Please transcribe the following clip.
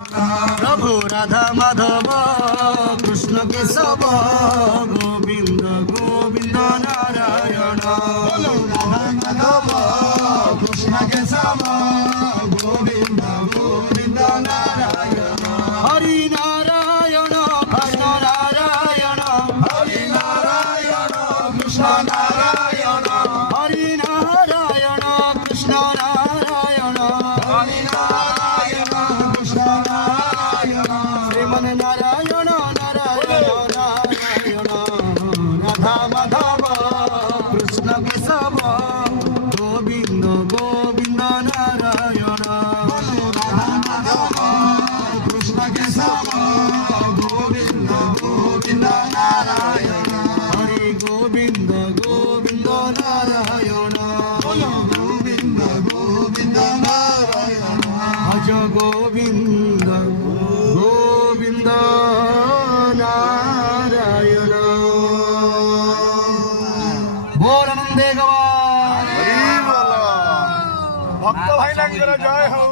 প্রভু রাধা মাধব কৃষ্ণ কেশব গোবিন্দ গোবিন্দ নারায়ণ রাধা মাধব কৃষ্ণ কেশব গোবিন্দ গোবিন্দ নারায়ণ হরি নারায়ণ কৃষ্ণ নারায়ণ হরি নারায়ণ কৃষ্ণ নারায়ণ হরি নারায়ণ কৃষ্ণ নারায়ণ হরি নারায়ণ কৃষ্ণ নারায়ণ শ্রীমন নারায়ণ নারায়ণ নারায়ণ রাধা মাধব কৃষ্ণ কেশব গোবিন্দ গোবিন্দ নারায়ণ রাধা মাধব কৃষ্ণ কেশব গোবিন্দ গোবিন্দ নারায়ণ হরি গোবিন্দ গোবিন্দ নারায়ণ গোবিন্দ গোবিন্দ নারায়ণ ভজ গোবিন্দ গোবিন্দ নারায়ণ बोल आनंदे गवा ভক্ত ভাই জয় হোক।